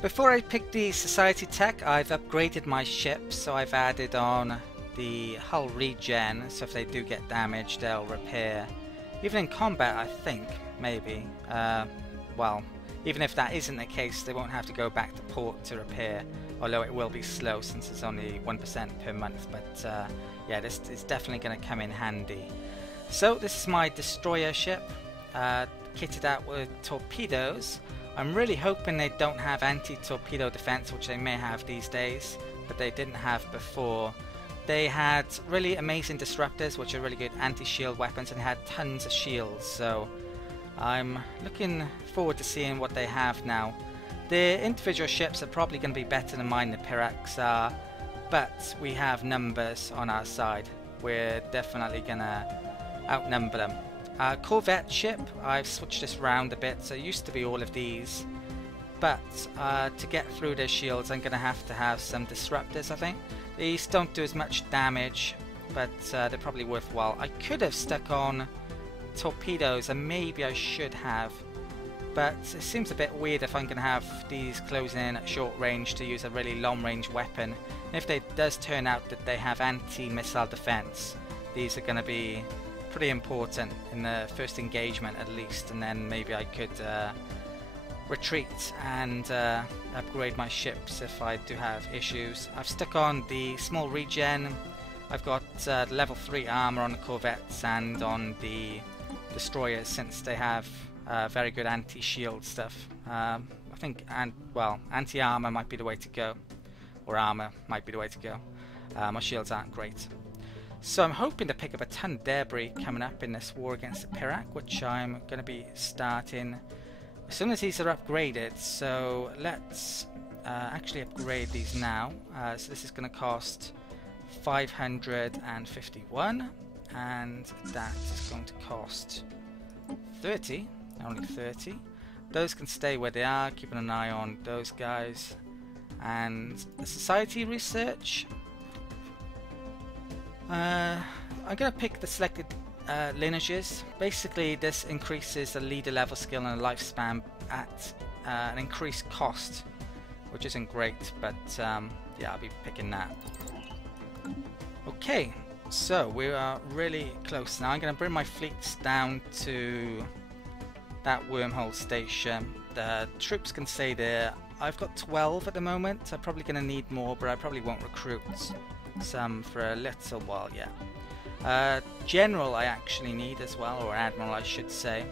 Before I pick the Society tech, I've upgraded my ship, so I've added on the hull regen, so if they do get damaged, they'll repair. Even in combat, I think, maybe. Well, even if that isn't the case, they won't have to go back to port to repair, although it will be slow since it's only 1% per month, but yeah, this is definitely going to come in handy. So this is my destroyer ship, kitted out with torpedoes. I'm really hoping they don't have anti-torpedo defense, which they may have these days, but they didn't have before. They had really amazing disruptors, which are really good anti-shield weapons, and had tons of shields, so I'm looking forward to seeing what they have now. The individual ships are probably going to be better than mine, the Piraks are, but we have numbers on our side. We're definitely going to outnumber them. Corvette ship, I've switched this around a bit, so it used to be all of these, but to get through their shields I'm going to have some disruptors, I think. These don't do as much damage, but they're probably worthwhile. I could have stuck on torpedoes, and maybe I should have, but it seems a bit weird if I'm going to have these closing in at short range to use a really long range weapon. And if it does turn out that they have anti-missile defense, these are going to be pretty important in the first engagement at least, and then maybe I could retreat and upgrade my ships if I do have issues. I've stuck on the small regen. I've got level 3 armor on the corvettes and on the destroyers, since they have very good anti-shield stuff. I think anti-armor might be the way to go, or armor might be the way to go. My shields aren't great. So I'm hoping to pick up a ton of debris coming up in this war against the Pirak, which I'm going to be starting as soon as these are upgraded. So let's actually upgrade these now. So this is going to cost 551, and that is going to cost 30, only 30. Those can stay where they are, keeping an eye on those guys. And the Society research, I'm going to pick the selected lineages. Basically this increases the leader level skill and the lifespan at an increased cost, which isn't great, but yeah, I'll be picking that. Okay, so we are really close now. I'm going to bring my fleets down to that Wormhole station. The troops can stay there. I've got 12 at the moment. I'm probably going to need more, but I probably won't recruit some for a little while yet. General I actually need as well, or Admiral I should say.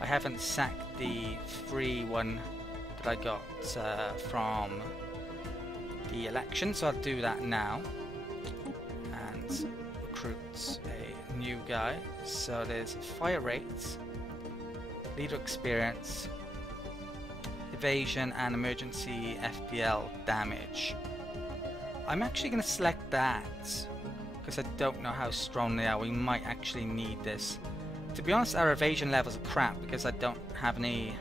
I haven't sacked the free one that I got from the election, so I'll do that now and recruit a new guy. So there's fire rates, leader experience, evasion and emergency FPL damage. I'm actually going to select that because I don't know how strong they are. We might actually need this. To be honest, our evasion levels are crap because I don't have any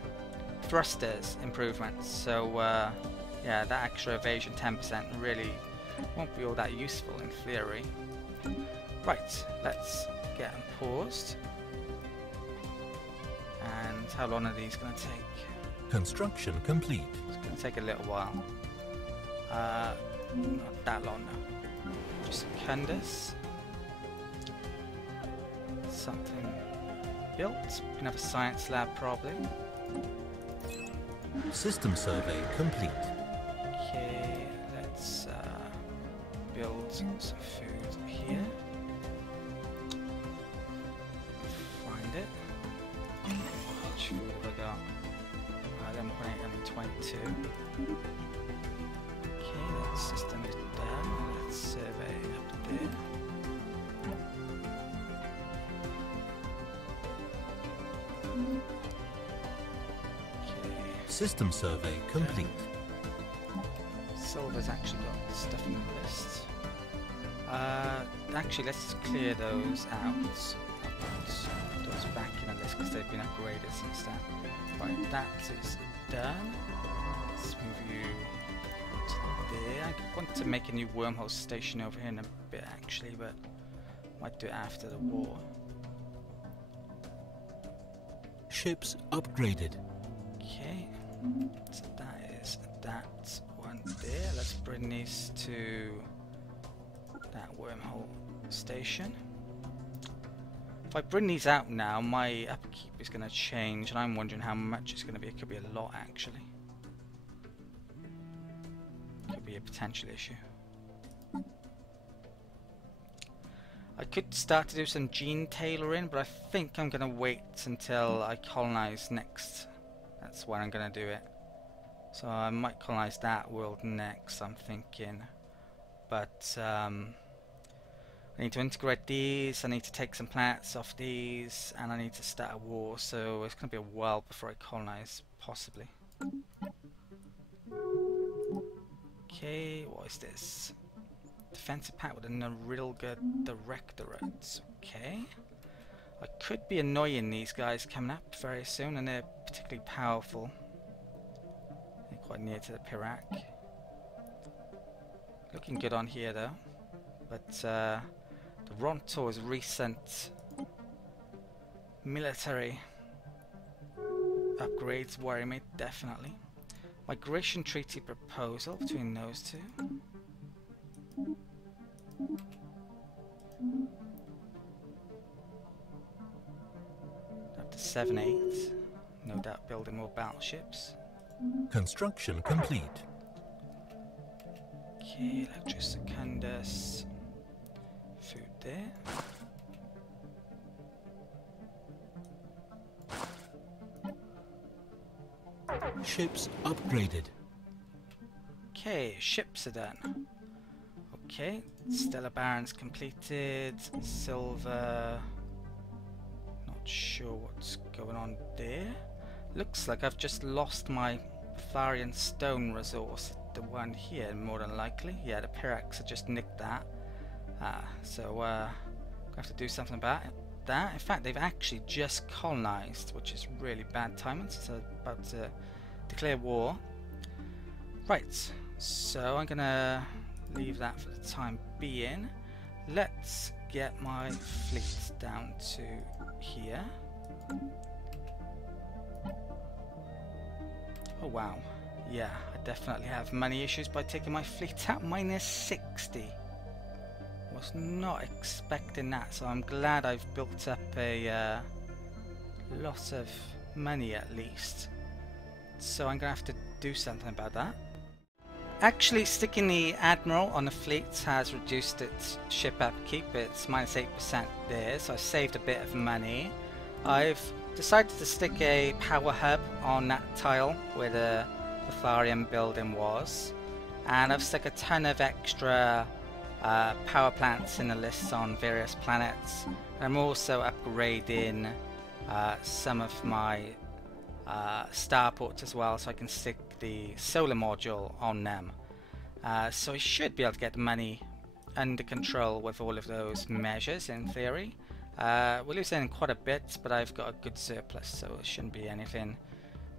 thrusters improvements. So yeah, that extra evasion 10% really won't be all that useful in theory. Right, let's get them paused. And how long are these going to take? Construction complete. It's going to take a little while. Not that long now. Just Secundus. Something built. We can have a science lab probably. System survey complete. Okay, let's build some food here. Find it. Which food have I got? 11.8 and 22. Okay, that system is done. Let's survey up there. Okay. System survey complete. Silver's actually got stuff in the list. Actually, let's clear those out. I'll put those back in the list because they've been upgraded since then. Right, that is done. Let's move you to there. I want to make a new wormhole station over here in a bit actually, but might do it after the war. Ships upgraded. Okay, so that is that one there. Let's bring these to that wormhole station. If I bring these out now, my upkeep is going to change, and I'm wondering how much it's going to be. It could be a lot, actually. Could be a potential issue. I could start to do some gene tailoring, but I think I'm going to wait until I colonize next. That's when I'm going to do it. So I might colonize that world next, I'm thinking. But I need to integrate these, I need to take some planets off these, and I need to start a war, so it's going to be a while before I colonize, possibly. Okay, what is this? Defensive pack with a real good directorates. Okay. I could be annoying these guys coming up very soon, and they're particularly powerful. They're quite near to the Pirak. Looking good on here though. But the Rontor's recent military upgrades worry me, definitely. Migration treaty proposal between those two. Up to 7-8. No doubt building more battleships. Construction complete. Okay, Electric Secundus. Food there. Ships upgraded. Okay, ships are done. Okay, Stellar Barons completed. Silver. Not sure what's going on there. Looks like I've just lost my Tharian stone resource. The one here, more than likely. Yeah, the Piraks have just nicked that. So I have to do something about that. In fact, they've actually just colonized, which is really bad timing. So they're about to declare war. Right, so I'm gonna leave that for the time being. Let's get my fleet down to here. Oh wow, yeah, I definitely have money issues by taking my fleet out. Minus 60. Was not expecting that, so I'm glad I've built up a lot of money at least. So I'm gonna have to do something about that. Actually, sticking the Admiral on the fleet has reduced its ship upkeep. It's minus 8% there, so I saved a bit of money. I've decided to stick a power hub on that tile where the Tharian building was, and I've stuck a ton of extra power plants in the list on various planets. And I'm also upgrading some of my starports as well, so I can stick the solar module on them. So I should be able to get the money under control with all of those measures in theory. We're losing quite a bit, but I've got a good surplus, so it shouldn't be anything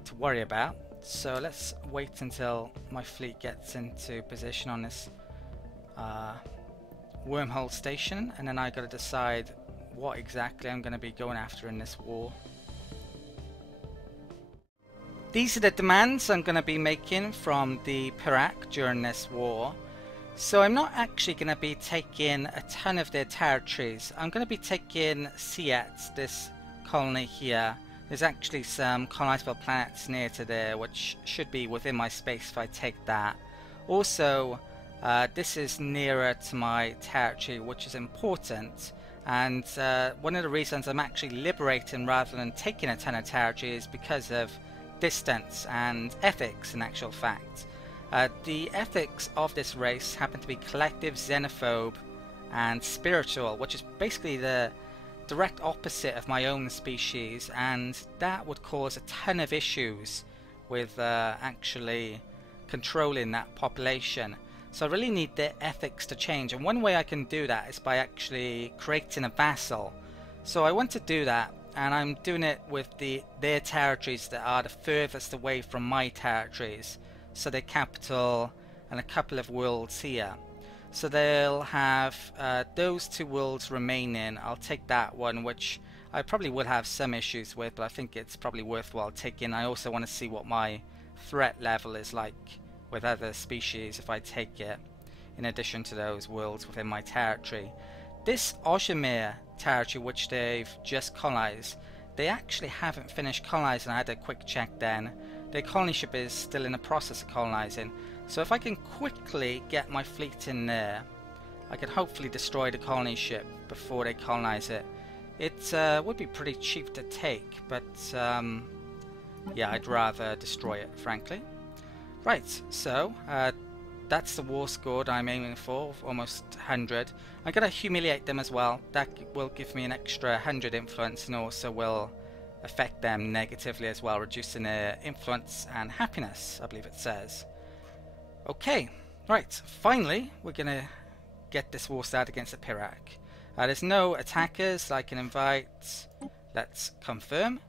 to worry about. So let's wait until my fleet gets into position on this wormhole station, and then I got to decide what exactly I'm going to be going after in this war. These are the demands I'm going to be making from the Pirak during this war. So I'm not actually going to be taking a ton of their territories. I'm going to be taking Siet, this colony here. There's actually some colonizable planets near to there, which should be within my space if I take that. Also, this is nearer to my territory, which is important. And one of the reasons I'm actually liberating rather than taking a ton of territory is because of distance and ethics, in actual fact. The ethics of this race happen to be collective, xenophobe, and spiritual, which is basically the direct opposite of my own species, and that would cause a ton of issues with actually controlling that population. So I really need their ethics to change, and one way I can do that is by actually creating a vassal. So I want to do that, and I'm doing it with their territories that are the furthest away from my territories. So their capital and a couple of worlds here. So they'll have those two worlds remaining. I'll take that one, which I probably will have some issues with, but I think it's probably worthwhile taking. I also want to see what my threat level is like with other species if I take it, in addition to those worlds within my territory. This Ojimir territory, which they've just colonized, they actually haven't finished colonizing. I had a quick check then. Their colony ship is still in the process of colonizing. So if I can quickly get my fleet in there, I can hopefully destroy the colony ship before they colonize it. It would be pretty cheap to take, but yeah, I'd rather destroy it, frankly. Right, so that's the war score I'm aiming for, almost 100. I'm going to humiliate them as well. That will give me an extra 100 influence, and also will affect them negatively as well, reducing their influence and happiness, I believe it says. Okay, right, finally we're going to get this war started against the Pirak. There's no attackers I can invite. Let's confirm.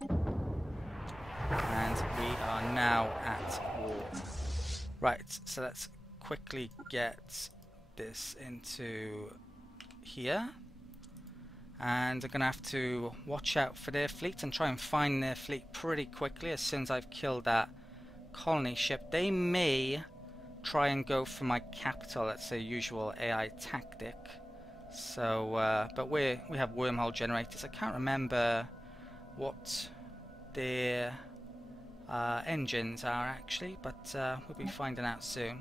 And we are now at war. Right, so let's quickly get this into here. And I'm going to have to watch out for their fleet and try and find their fleet pretty quickly as soon as I've killed that colony ship. They may try and go for my capital. That's a usual AI tactic. So, but we have wormhole generators. I can't remember what their engines are actually, but we'll be finding out soon.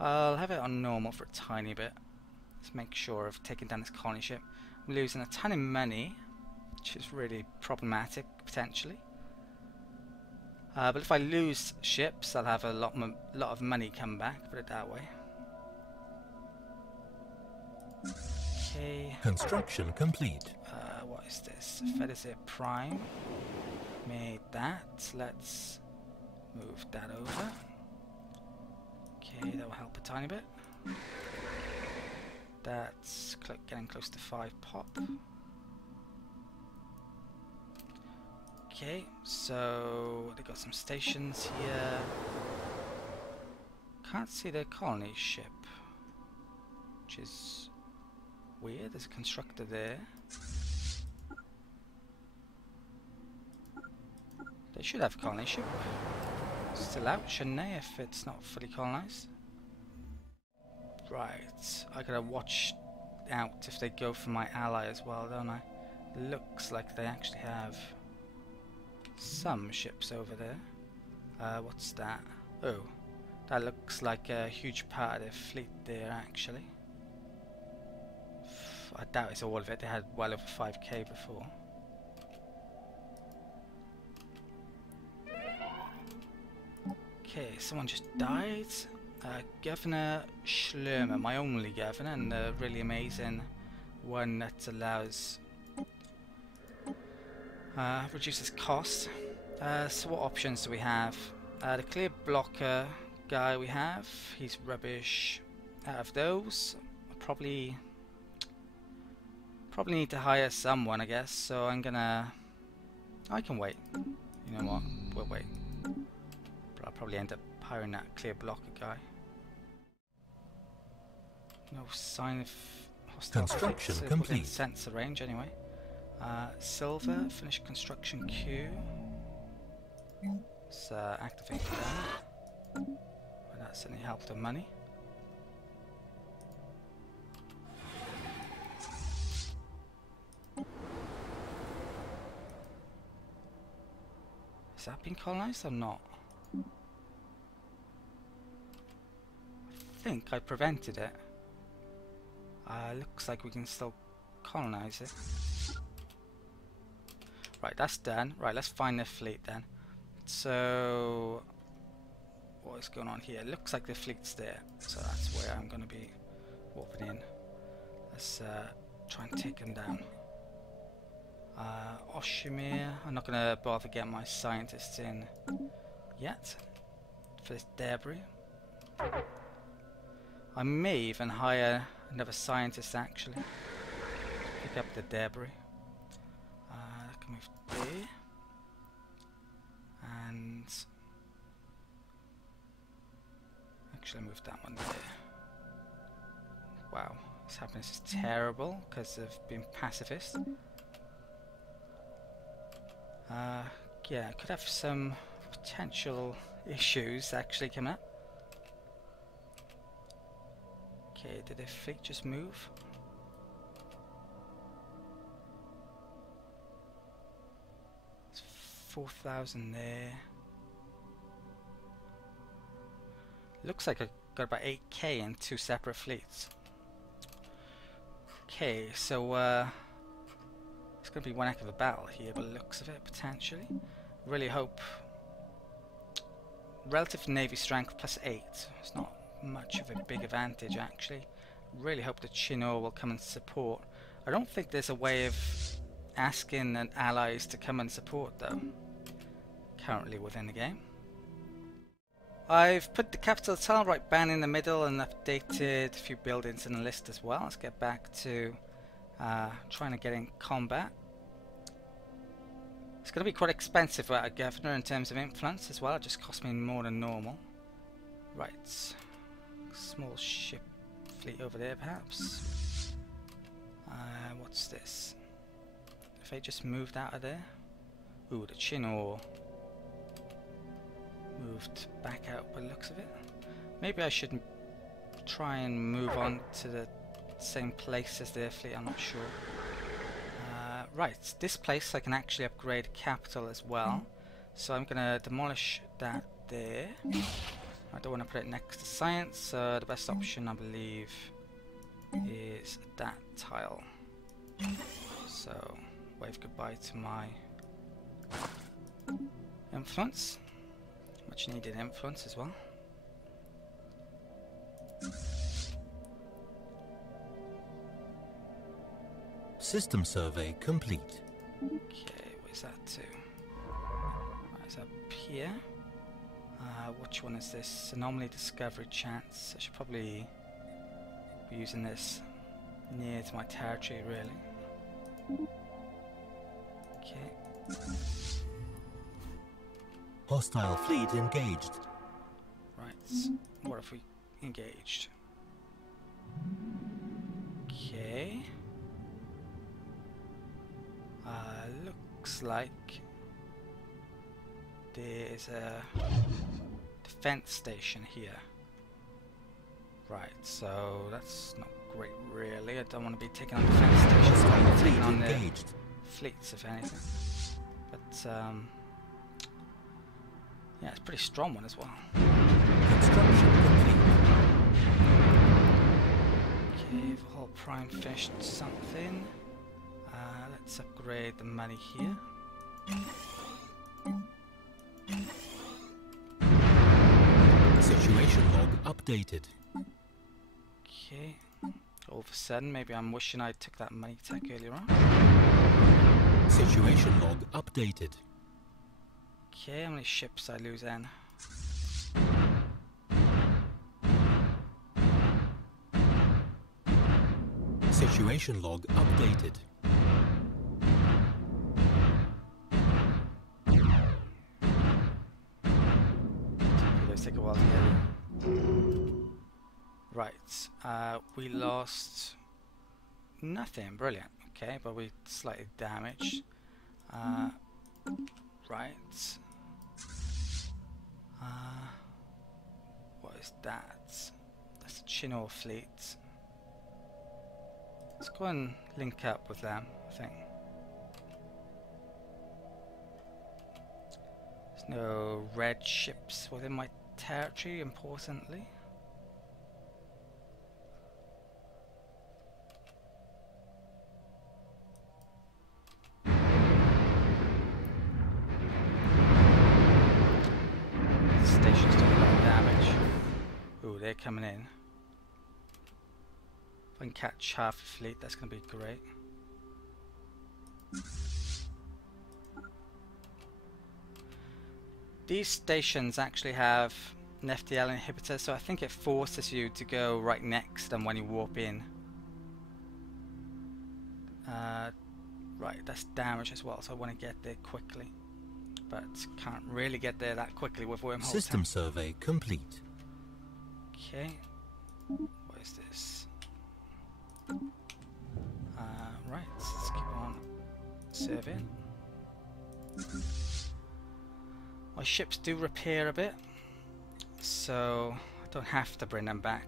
I'll have it on normal for a tiny bit. Let's make sure of taking down this colony ship. I'm losing a ton of money, which is really problematic potentially. But if I lose ships, I'll have a lot of money come back. Put it that way. Okay. Construction complete. What is this? Fedizir Prime. Made that. Let's move that over. Okay, that will help a tiny bit. That's getting close to 5 pop. Okay, so they got some stations here. Can't see their colony ship, which is weird. There's a constructor there. They should have a colony ship still out, shouldn't they, if it's not fully colonized? Right, I gotta watch out if they go for my ally as well, don't I? Looks like they actually have some ships over there. What's that? Oh, that looks like a huge part of their fleet there actually. I doubt it's all of it. They had well over 5k before. Okay, someone just died. Governor Schlermer, my only governor, and a really amazing one that allows reduces cost. So what options do we have? The clear blocker guy we have, he's rubbish. Out of those, probably need to hire someone, I guess. So I can wait. You know what? We'll wait. But I'll probably end up hiring that clear blocker guy. No sign of hostile Construction fleets complete. within sensor range anyway. Silver, finish construction queue. Let's activate that. Well, that certainly helped the money. Has that been colonized or not? I think I prevented it. Looks like we can still colonize it. Right, that's done. Right, let's find the fleet then. So, what is going on here? Looks like the fleet's there, so that's where I'm going to be warping in. Let's try and take them down. Oshimir, I'm not going to bother getting my scientists in yet for this debris. I may even hire another scientist actually. Pick up the debris. I can move there. And actually move that one there. Wow, this happiness is terrible because of being pacifist. Yeah, I could have some potential issues actually coming up. Okay, did the fleet just move? It's 4,000 there. Looks like I got about 8k in 2 separate fleets. Okay, so it's going to be one heck of a battle here by the looks of it, potentially. Really hope relative Navy strength +8. It's not much of a big advantage actually. Really hope the Chinook will come and support. I don't think there's a way of asking an allies to come and support though, currently within the game. I've put the capital tile right bang in the middle and updated a few buildings in the list as well. Let's get back to trying to get in combat. It's going to be quite expensive without a governor in terms of influence as well. It just cost me more than normal. Right. Small ship fleet over there perhaps. What's this? If they just moved out of there? Ooh, the Chinook moved back out by the looks of it. Maybe I should try and move on to the same place as their fleet, I'm not sure. Right, this place I can actually upgrade capital as well. So I'm gonna demolish that there. I don't want to put it next to science, so the best option I believe is that tile. So wave goodbye to my influence. Much needed influence as well. System survey complete. Okay, where's that to? Right, it's up here. Which one is this? Anomaly discovery chance. I should probably be using this near to my territory, really. Okay. Hostile fleet engaged. Right, what if we engaged? Okay. Looks like there's a defense station here. Right, so that's not great really. I don't want to be taking on defense stations. I want to be taking on the fleets if anything. But yeah, it's a pretty strong one as well. Construction complete. Okay, the whole prime fished something. Let's upgrade the money here. Situation log updated. Okay. All of a sudden, maybe I'm wishing I took that money tech earlier on. Situation log updated. Okay, how many ships I lose then? Situation log updated. Those take a while to get. Right, we lost nothing. Brilliant. Okay, but we slightly damaged. Right. What is that? That's a Chinook fleet. Let's go and link up with them, I think. There's no red ships within my territory, importantly. The station's doing a lot of damage. Ooh, they're coming in. If I can catch half a fleet, that's going to be great. These stations actually have an FTL inhibitor, so I think it forces you to go right next to them when you warp in. Right, that's damage as well, so I want to get there quickly. But can't really get there that quickly with Wormhole. System survey complete. Okay. What is this? Right, let's keep on serving. My ships do repair a bit, so I don't have to bring them back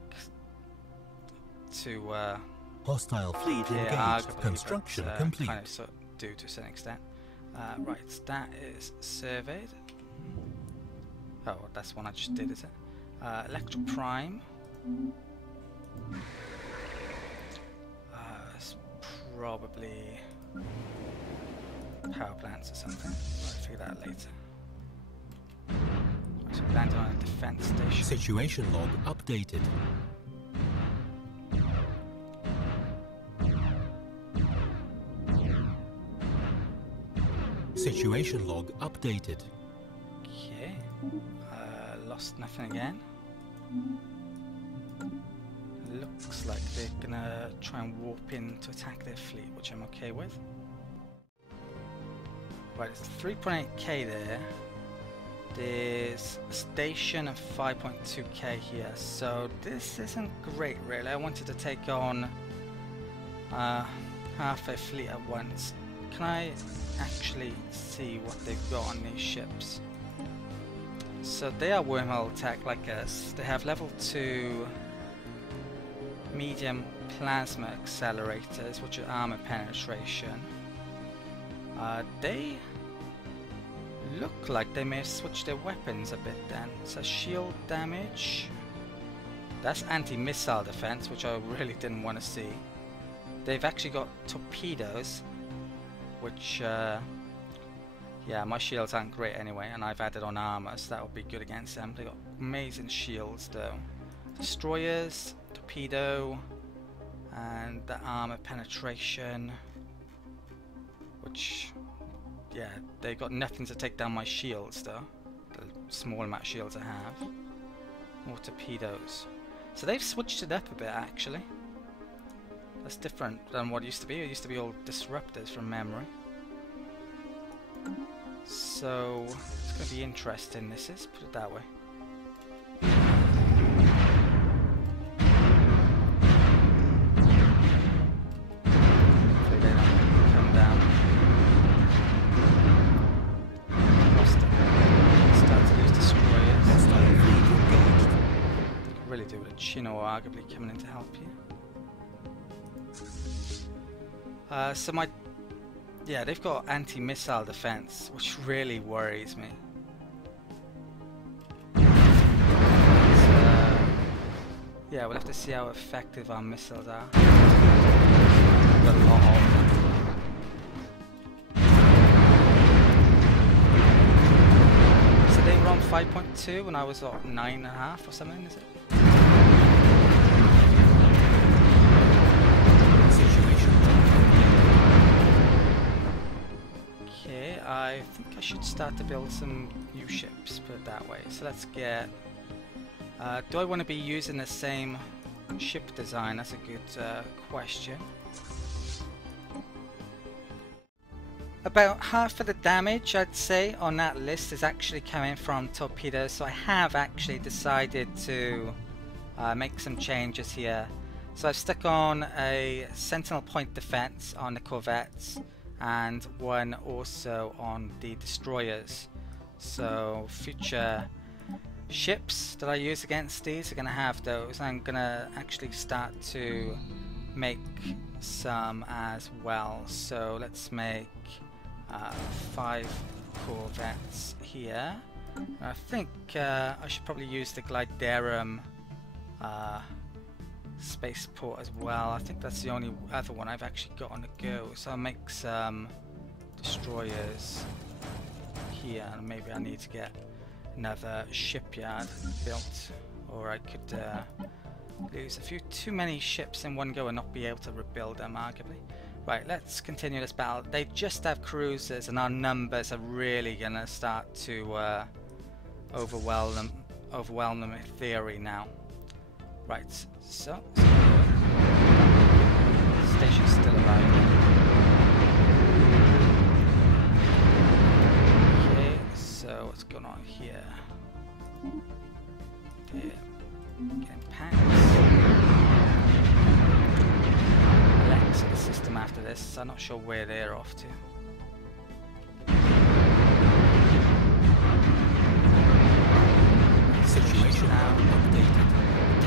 to Hostile fleet here, engaged. arguably, Construction but, complete. kind of so do to a certain extent. Right, that is surveyed. Oh, that's one I just did, is it? Electro Prime. It's probably power plants or something. I'll figure that out later. So we landed on a defense station. Situation log updated. Situation log updated. Okay. Lost nothing again. Looks like they're gonna try and warp in to attack their fleet, which I'm okay with. Right, it's 3.8k there. There's a station of 5.2k here, so this isn't great really. I wanted to take on half a fleet at once. Can I actually see what they've got on these ships? So they are wormhole tech like us. They have level 2 medium plasma accelerators, which are armor penetration. They look like they may have switched their weapons a bit then. So shield damage, that's anti-missile defense, which I really didn't want to see. They've actually got torpedoes, which yeah, my shields aren't great anyway, and I've added on armor, so that would be good against them. They got amazing shields though. Destroyers, torpedo, and the armor penetration, which, yeah, they got nothing to take down my shields though, the small amount of shields I have. More torpedoes. So they've switched it up a bit actually. That's different than what it used to be. It used to be all disruptors from memory. So it's going to be interesting, this is, put it that way. Hopefully they don't come down. Start to lose destroyers. Could really do with a Chino arguably coming in to help you. So my, yeah, they've got anti-missile defense, which really worries me. Yeah, we'll have to see how effective our missiles are. Got a lot of them. So they were on 5.2 and I was on 9.5 or something, is it? I think I should start to build some new ships, put it that way. So let's get... do I want to be using the same ship design? That's a good question. About half of the damage, I'd say, on that list is actually coming from torpedoes. So I have actually decided to make some changes here. So I've stuck on a sentinel point defense on the corvettes, and one also on the destroyers. So future ships that I use against these are going to have those. I'm going to actually start to make some as well. So let's make 5 corvettes here. And I think I should probably use the Gliderum spaceport as well. I think that's the only other one I've actually got on the go. So I'll make some destroyers here, and maybe I need to get another shipyard built, or I could lose a few too many ships in one go and not be able to rebuild them arguably. Right, let's continue this battle. They just have cruisers and our numbers are really gonna start to overwhelm them in theory now. Right, so station's still alive. Okay, so what's going on here? Okay, getting packs. I'll exit the system after this. I'm not sure where they're off to. Situation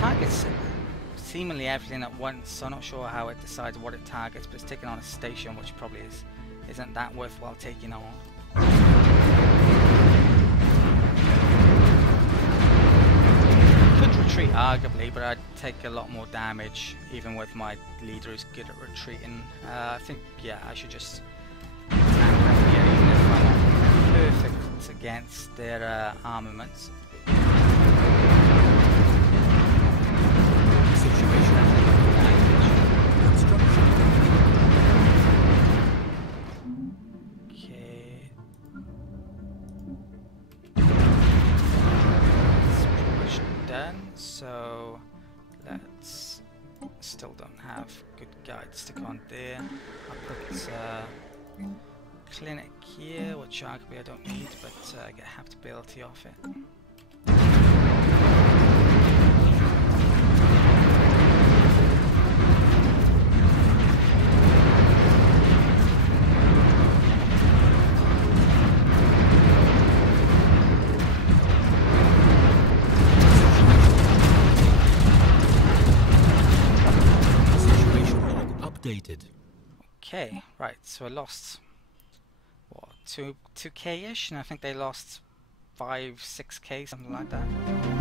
targets seemingly everything at once, so I'm not sure how it decides what it targets, but it's taking on a station, which probably isn't that worthwhile taking on. Could retreat arguably, but I'd take a lot more damage, even with my leader who's good at retreating. I think, yeah, I should just attack them here, even if I'm not perfect against their armaments. Okay. It's pretty much done, so let's still don't have good guides to go on there. I'll put clinic here, which arguably I don't need, but I get habitability off it. Okay, right, so I lost, what, 2k-ish, and I think they lost 5-6k, something like that.